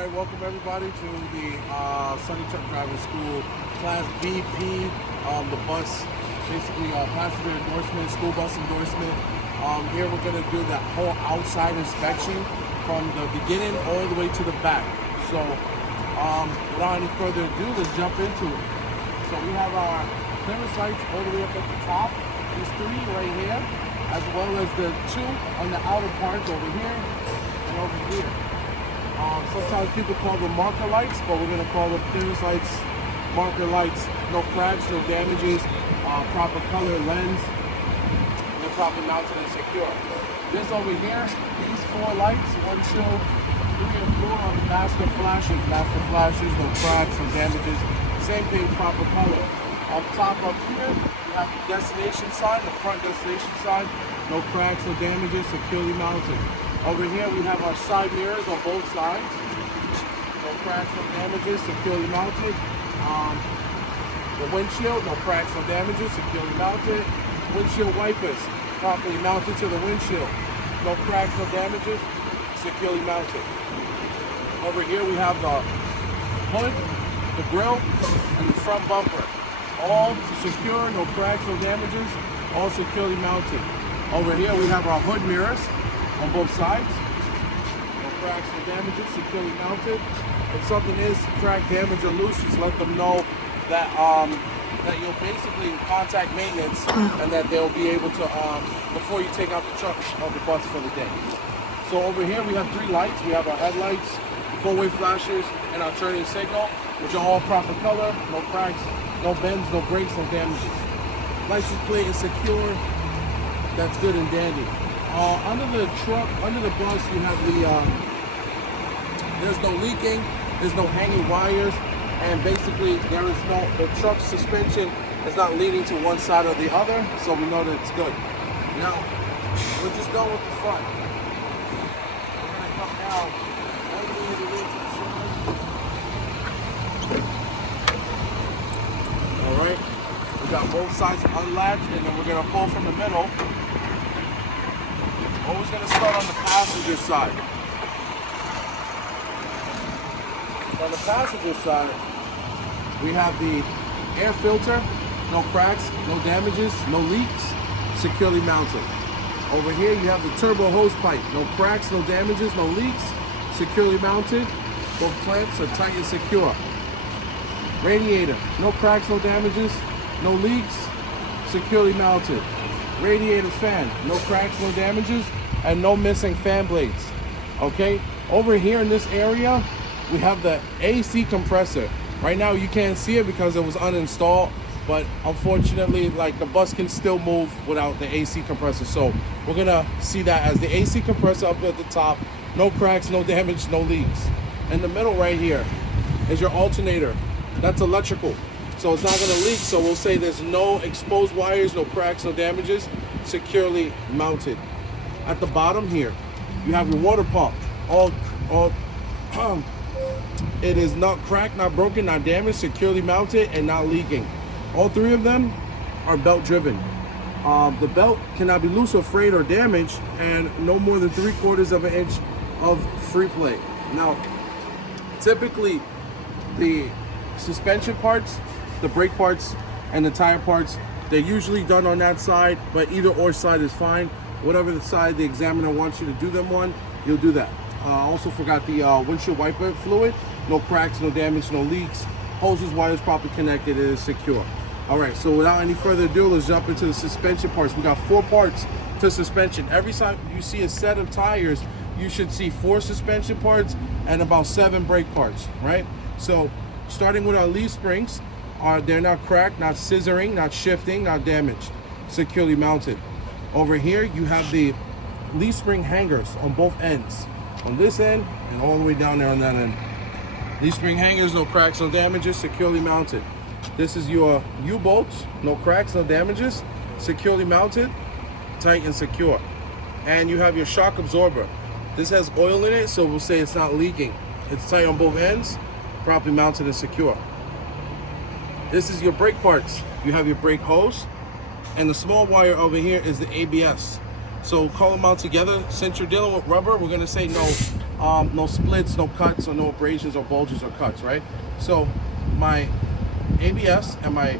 right, welcome everybody to the Sunny Truck Driving School Class BP, the bus, basically passenger endorsement, school bus endorsement. Here we're going to do that whole outside inspection from the beginning all the way to the back. So without any further ado, let's jump into it. So we have our clearance lights all the way up at the top, these three right here, as well as the two on the outer parts over here and over here. Sometimes people call them marker lights, but we're going to call them clearance lights, marker lights. No cracks, no damages, proper color lens, and properly mounted and secure. This over here, these four lights, 1, 2, 3, and 4 are the master flashes. Master flashes, no cracks, no damages. Same thing, proper color. Up top up here, we have the destination sign, the front destination sign. No cracks, no damages, securely mounted. Over here we have our side mirrors on both sides. No cracks, no damages, securely mounted. The windshield, no cracks, no damages, securely mounted. Windshield wipers, properly mounted to the windshield. No cracks, no damages, securely mounted. Over here we have the hood, the grille, and the front bumper. All secure, no cracks, no damages, all securely mounted. Over here we have our hood mirrors on both sides. No cracks, no damages, securely mounted. If something is cracked, damaged, or loose, just let them know that that you'll basically contact maintenance and that they'll be able to, before you take out the truck or the bus for the day. So over here we have three lights. We have our headlights, four-way flashers, and our turning signal, which are all proper color, no cracks, no bends, no breaks, no damages. License plate is secure. That's good and dandy. Under the truck, under the bus, you have the, there's no leaking, there's no hanging wires, and basically the truck suspension is not leaning to one side or the other, so we know that it's good. Now, we're just done with the front. We're going to come down all the way to the rear to the side. All right, we got both sides unlatched, and then we're going to pull from the middle. Always going to start on the passenger side. On the passenger side, we have the air filter, no cracks, no damages, no leaks, securely mounted. Over here, you have the turbo hose pipe, no cracks, no damages, no leaks, securely mounted. Both clamps are tight and secure. Radiator, no cracks, no damages, no leaks, securely mounted. Radiator fan, no cracks, no damages, and no missing fan blades. Okay, over here in this area we have the AC compressor. Right now you can't see it because it was uninstalled, but unfortunately, like, the bus can still move without the AC compressor, so we're gonna see that as the AC compressor up at the top. No cracks, no damage, no leaks. In the middle right here is your alternator. That's electrical, so it's not gonna leak, so we'll say there's no exposed wires, no cracks, no damages, securely mounted. At the bottom here, you have your water pump. It is not cracked, not broken, not damaged, securely mounted, and not leaking. All three of them are belt driven. The belt cannot be loose or frayed or damaged, and no more than 3/4 of an inch of free play. Now, typically the suspension parts, the brake parts, and the tire parts, they're usually done on that side, but either or side is fine. Whatever the side the examiner wants you to do them on, you'll do that. Also forgot the windshield wiper fluid. No cracks, no damage, no leaks. Hoses, wires properly connected, it is secure. All right, so without any further ado, let's jump into the suspension parts. We got 4 parts to suspension. Every time you see a set of tires, you should see 4 suspension parts and about 7 brake parts, right? So starting with our leaf springs, they're not cracked, not scissoring, not shifting, not damaged, securely mounted. Over here, you have the leaf spring hangers on both ends. On this end, and all the way down there on that end. Leaf spring hangers, no cracks, no damages, securely mounted. This is your U-bolts, no cracks, no damages, securely mounted, tight and secure. And you have your shock absorber. This has oil in it, so we'll say it's not leaking. It's tight on both ends, properly mounted and secure. This is your brake parts. You have your brake hose, and the small wire over here is the ABS. So call them out together. Since you're dealing with rubber, we're gonna say no splits, no cuts, or no abrasions or bulges or cuts, right? So my ABS and my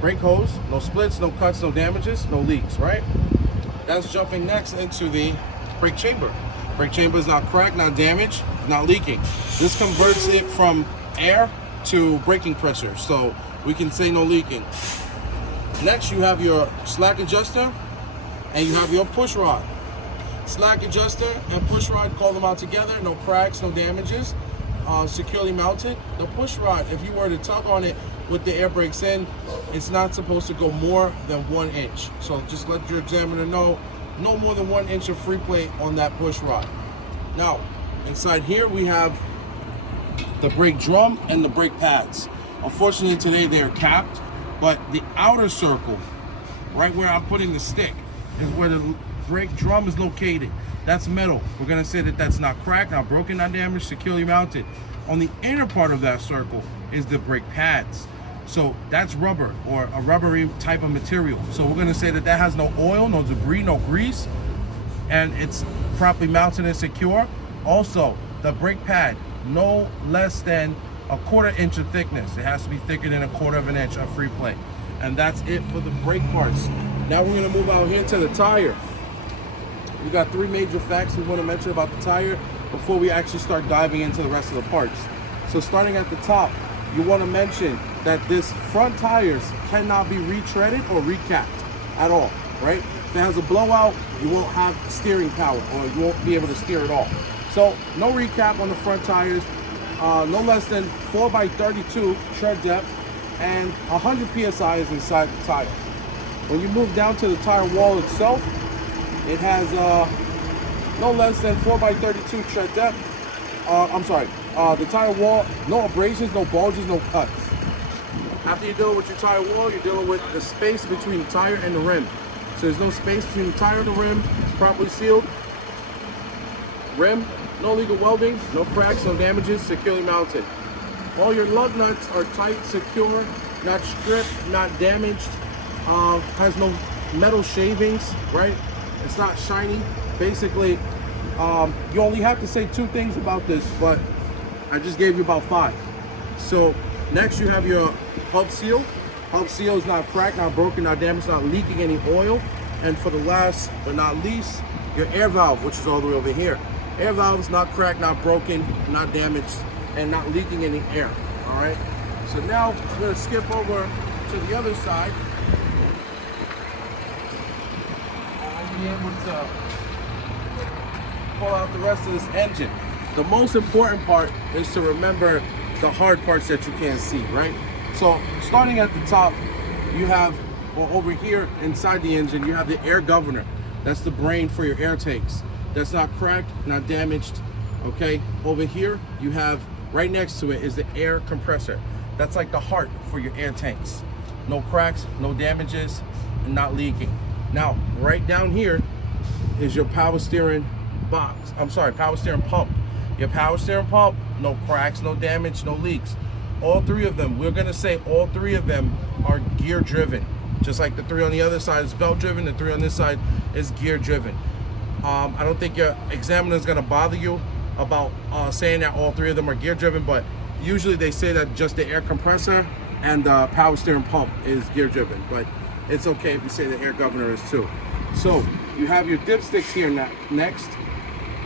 brake hose, no splits, no cuts, no damages, no leaks, right? That's jumping next into the brake chamber. Brake chamber is not cracked, not damaged, not leaking. This converts it from air to braking pressure, so we can say no leaking. Next, you have your slack adjuster and you have your push rod. Slack adjuster and push rod, call them out together, no cracks, no damages, securely mounted. The push rod, if you were to tug on it with the air brakes in, it's not supposed to go more than 1 inch. So just let your examiner know, no more than 1 inch of free play on that push rod. Now, inside here we have the brake drum and the brake pads. Unfortunately today they are capped, but the outer circle, right where I'm putting the stick, is where the brake drum is located. That's metal. We're gonna say that that's not cracked, not broken, not damaged, securely mounted. On the inner part of that circle is the brake pads. So that's rubber, or a rubbery type of material. So we're gonna say that that has no oil, no debris, no grease, and it's properly mounted and secure. Also, the brake pad, no less than a 1/4 inch of thickness. It has to be thicker than a 1/4 of an inch of free play. And that's it for the brake parts. Now we're gonna move out here to the tire. We got 3 major facts we wanna mention about the tire before we actually start diving into the rest of the parts. So starting at the top, you wanna mention that this front tires cannot be retreaded or recapped at all, right? If it has a blowout, you won't have steering power, or you won't be able to steer at all. So no recap on the front tires, no less than 4x32 tread depth, and 100 PSI is inside the tire. When you move down to the tire wall itself, it has no less than 4x32 tread depth. The tire wall, no abrasions, no bulges, no cuts. After you're dealing with your tire wall, you're dealing with the space between the tire and the rim. So there's no space between the tire and the rim, properly sealed. Rim, no legal welding, no cracks, no damages, securely mounted. All your lug nuts are tight, secure, not stripped, not damaged, has no metal shavings, right? It's not shiny. Basically, you only have to say 2 things about this, but I just gave you about 5. So next you have your hub seal. Hub seal is not cracked, not broken, not damaged, not leaking any oil. And for the last but not least, your air valve, which is all the way over here. Air valve is not cracked, not broken, not damaged, and not leaking any air, all right? So now we're gonna skip over to the other side. I'll be able to pull out the rest of this engine. The most important part is to remember the hard parts that you can't see, right? So starting at the top, you have, well, over here inside the engine, you have the air governor. That's the brain for your air tanks. That's not cracked, not damaged, okay? Over here, you have, right next to it is the air compressor. That's like the heart for your air tanks. No cracks, no damages, and not leaking. Now, right down here is your power steering box. Power steering pump. Your power steering pump, no cracks, no damage, no leaks. All 3 of them, we're gonna say all 3 of them are gear driven. Just like the 3 on the other side is belt driven, the 3 on this side is gear driven. I don't think your examiner is gonna bother you about saying that all 3 of them are gear driven, but usually they say that just the air compressor and the power steering pump is gear driven, but it's okay if you say the air governor is too. So you have your dipsticks here next.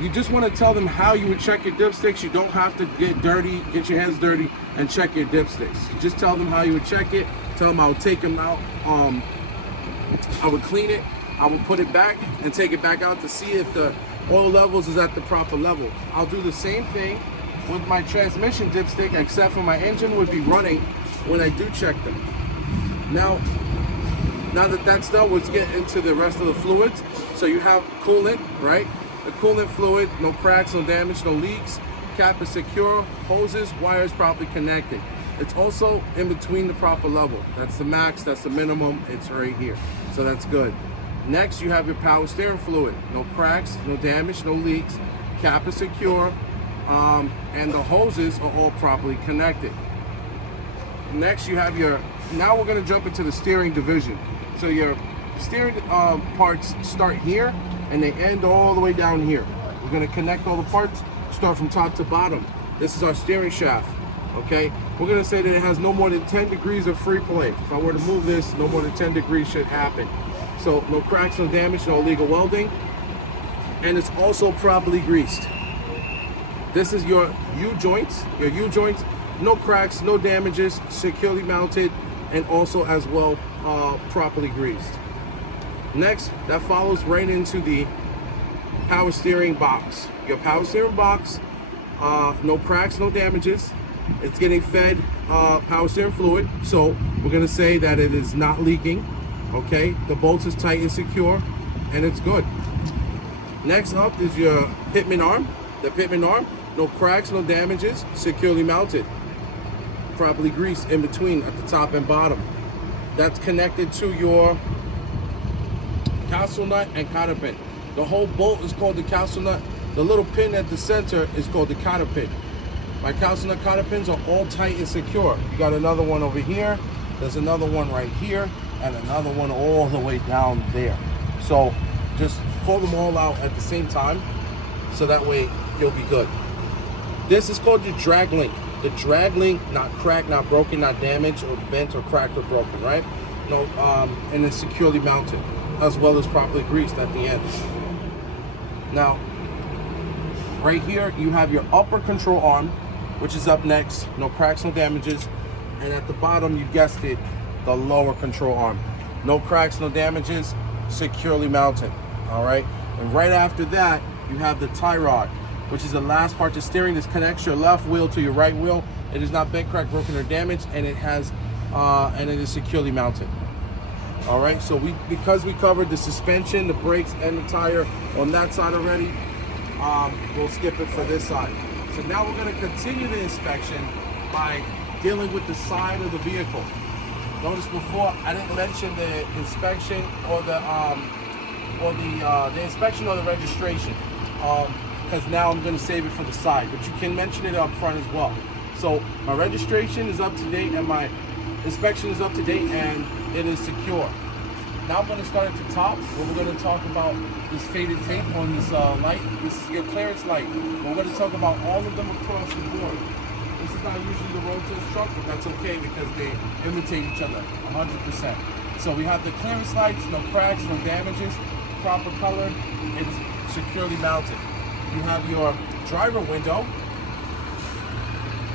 You just want to tell them how you would check your dipsticks. You don't have to get dirty, get your hands dirty and check your dipsticks. You just tell them how you would check it. Tell them I would take them out. I would clean it. I would put it back and take it back out to see if the oil levels is at the proper level. I'll do the same thing with my transmission dipstick, except for my engine would be running when I do check them. Now that that's done, let's get into the rest of the fluids. So you have coolant, right? The coolant fluid, no cracks, no damage, no leaks. Cap is secure, hoses, wires properly connected. It's also in between the proper level. That's the max, that's the minimum, it's right here. So that's good. Next, you have your power steering fluid. No cracks, no damage, no leaks. Cap is secure, and the hoses are all properly connected. Next, you have now we're gonna jump into the steering division. So your steering parts start here and they end all the way down here. We're going to connect all the parts, start from top to bottom. This is our steering shaft. Okay, we're going to say that it has no more than 10 degrees of free play. If I were to move this, no more than 10 degrees should happen. So no cracks, no damage, no illegal welding. And it's also properly greased. This is your U-joints. Your U-joints, no cracks, no damages, securely mounted, and also as well properly greased. Next, that follows right into the power steering box. Your power steering box, no cracks, no damages. It's getting fed power steering fluid, so we're going to say that it is not leaking. Okay, the bolts is tight and secure, and it's good. Next up is your pitman arm. The pitman arm, no cracks, no damages, securely mounted, properly greased in between at the top and bottom. That's connected to your castle nut and cotter pin. The whole bolt is called the castle nut. The little pin at the center is called the cotter pin. My castle nut cotter pins are all tight and secure. You got another one over here. There's another one right here, and another one all the way down there. So just pull them all out at the same time, so that way you'll be good. This is called your drag link. The drag link, not cracked, not broken, not damaged, or bent, or cracked, or broken, right? No, and it's securely mounted, as well as properly greased at the ends. Now, right here, you have your upper control arm, which is up next. No cracks, no damages. And at the bottom, you guessed it, the lower control arm. No cracks, no damages, securely mounted, all right? And right after that, you have the tie rod, which is the last part of steering. This connects your left wheel to your right wheel. It is not bent, cracked, broken, or damaged, and it has, and it is securely mounted. All right, so because we covered the suspension, the brakes, and the tire on that side already, we'll skip it for this side. So now we're going to continue the inspection by dealing with the side of the vehicle. Notice before I didn't mention the inspection or the inspection or the registration, because now I'm going to save it for the side. But you can mention it up front as well. So my registration is up to date and my inspection is up to date and it is secure. Now I'm going to start at the top, where we're going to talk about this faded tape on this light. This is your clearance light. We're going to talk about all of them across the board. This is not usually the road test truck, but that's okay because they imitate each other 100%. So we have the clearance lights, no cracks, no damages, proper color, it is securely mounted. You have your driver window,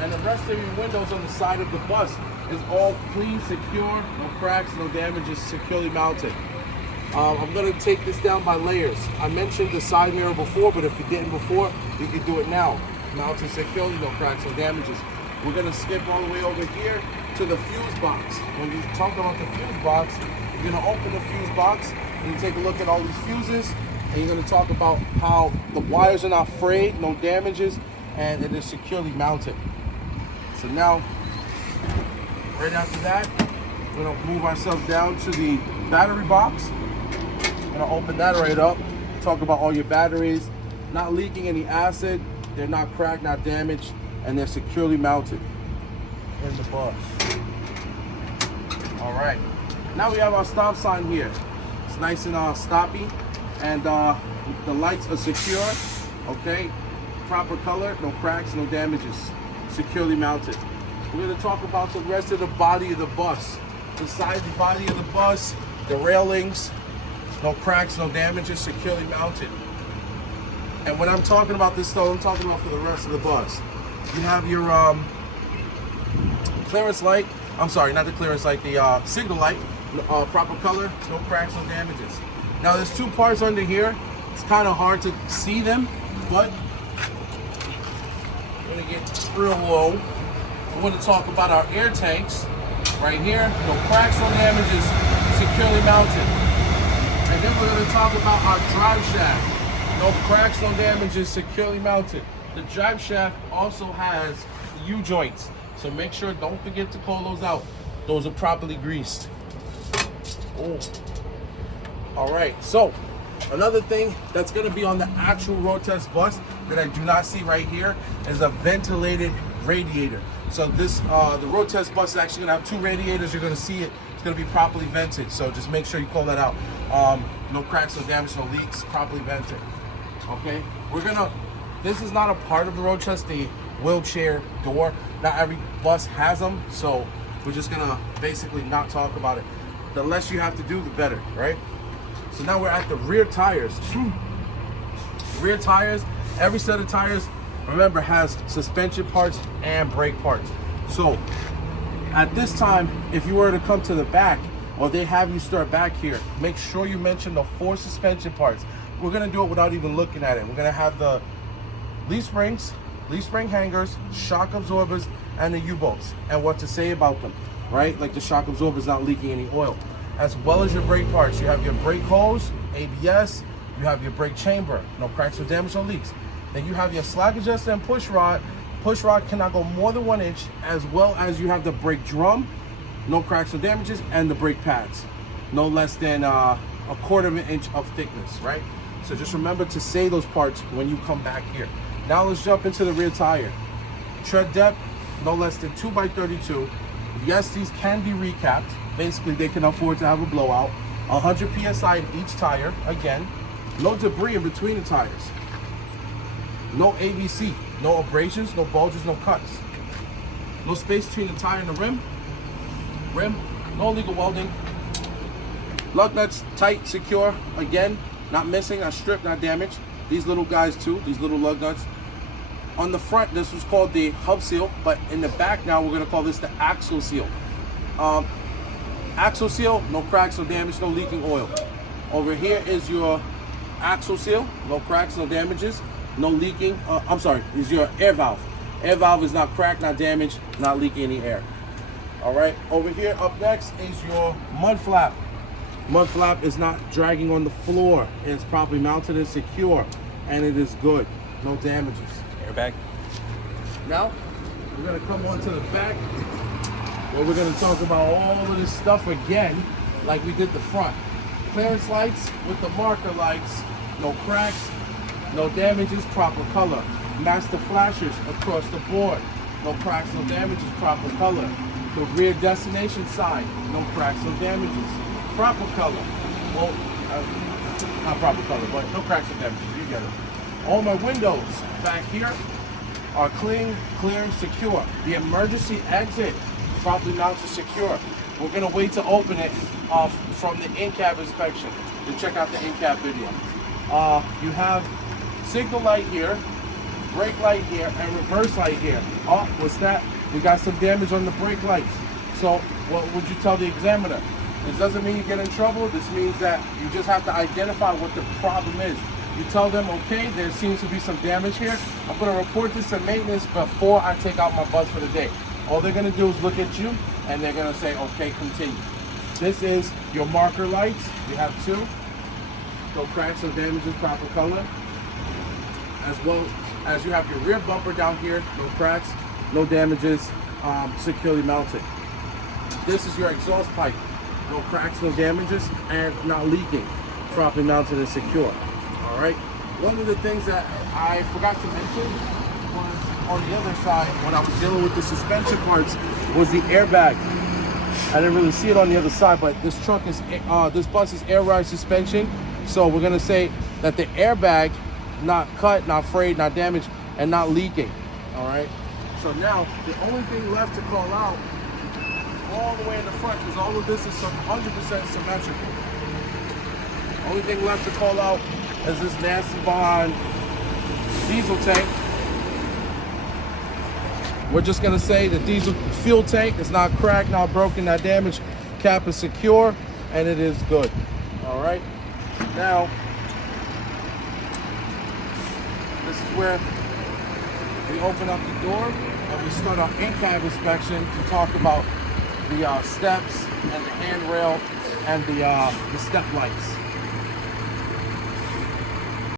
and the rest of your windows on the side of the bus is all clean, secure, no cracks, no damages, securely mounted. I'm going to take this down by layers. I mentioned the side mirror before, but if you didn't before, you can do it now. Mounted securely, no cracks, no damages. We're going to skip all the way over here to the fuse box. When you talk about the fuse box, you're going to open the fuse box and you take a look at all these fuses, and you're going to talk about how the wires are not frayed, no damages, and it is securely mounted. So now, right after that, we're going to move ourselves down to the battery box. I'm going to open that right up, talk about all your batteries, not leaking any acid, they're not cracked, not damaged, and they're securely mounted in the bus. All right, now we have our stop sign here. It's nice and stoppy, and the lights are secure, okay? Proper color, no cracks, no damages, securely mounted. We're going to talk about the rest of the body of the bus. Inside the body of the bus, the railings, no cracks, no damages, securely mounted. And when I'm talking about this though, I'm talking about for the rest of the bus. You have your clearance light, I'm sorry, not the clearance light, the signal light, proper color, no cracks, no damages. Now there's two parts under here. It's kind of hard to see them, but I'm going to get real low. We're going to talk about our air tanks right here. No cracks, no damages, securely mounted. And then we're going to talk about our drive shaft. No cracks, no damages, securely mounted. The drive shaft also has U-joints, so make sure, don't forget to pull those out. Those are properly greased. Oh. All right, so another thing that's going to be on the actual road test bus that I do not see right here is a ventilated radiator. So this, the road test bus is actually going to have two radiators. You're going to see it it's going to be properly vented. So just make sure you call that out. No cracks, no damage, no leaks, properly vented. Okay, this is not a part of the road chest, the wheelchair door. Not every bus has them, so we're just gonna basically not talk about it. The less you have to do, the better, right? So now we're at the rear tires. Rear tires, every set of tires, remember, has suspension parts and brake parts. So at this time, if you were to come to the back, or they have you start back here, make sure you mention the 4 suspension parts. We're gonna do it without even looking at it. We're gonna have the leaf springs, leaf spring hangers, shock absorbers, and the U-bolts, and what to say about them, right? Like the shock absorbers not leaking any oil. As well as your brake parts. You have your brake hose, ABS, you have your brake chamber, no cracks or damage or leaks. Then you have your slack adjuster and push rod. Push rod cannot go more than 1 inch, as well as you have the brake drum, no cracks or damages, and the brake pads, no less than a 1/4 of an inch of thickness, right? So just remember to say those parts when you come back here. Now let's jump into the rear tire. Tread depth, no less than 2x32. Yes, these can be recapped. Basically, they can afford to have a blowout. 100 PSI in each tire. Again, no debris in between the tires. No ABC, no abrasions, no bulges, no cuts. No space between the tire and the rim. No illegal welding. Lug nuts tight, secure. Again, not missing, not stripped, not damaged. These little guys too, these little lug nuts. On the front, this was called the hub seal, but in the back now, we're gonna call this the axle seal. Axle seal, no cracks, no damage, no leaking oil. Over here is your axle seal, no cracks, no damages, no leaking. Is your air valve. Air valve is not cracked, not damaged, not leaking any air. All right, over here, up next is your mud flap. Mud flap is not dragging on the floor. It's properly mounted and secure, and it is good. No damages. Airbag. Now, we're gonna come on to the back, where we're gonna talk about all of this stuff again, like we did the front. Clearance lights with the marker lights, no cracks, no damages, proper color. Master flashers across the board, no cracks, no damages, proper color. The rear destination sign, no cracks, no damages, proper color. Well, not proper color, but no cracks or damages, you get it. All my windows back here are clean, clear, and secure. The emergency exit, properly mounted, secure. We're gonna wait to open it from the in-cab inspection to check out the in-cab video. You have signal light here, brake light here, and reverse light here. Oh, what's that? We got some damage on the brake lights. So what would you tell the examiner? This doesn't mean you get in trouble. This means that you just have to identify what the problem is. You tell them, okay, there seems to be some damage here. I'm gonna report this to maintenance before I take out my bus for the day. All they're gonna do is look at you and they're gonna say, okay, continue. This is your marker lights. You have 2. No cracks or damages, proper color. As well as you have your rear bumper down here, no cracks, no damages, securely mounted. This is your exhaust pipe. No cracks, no damages, and not leaking. Properly mounted and secure. All right. One of the things that I forgot to mention was on the other side, when I was dealing with the suspension parts, was the airbag. I didn't really see it on the other side, but this bus is air ride suspension. So we're gonna say that the airbag, not cut, not frayed, not damaged, and not leaking. All right. So now the only thing left to call out all the way in the front, because all of this is 100% symmetrical. Only thing left to call out is this nasty bond diesel tank. We're just gonna say the diesel fuel tank is not cracked, not broken, not damaged. Cap is secure, and it is good. All right. Now, this is where we open up the door and we start our in-cab inspection to talk about the steps and the handrail and the step lights.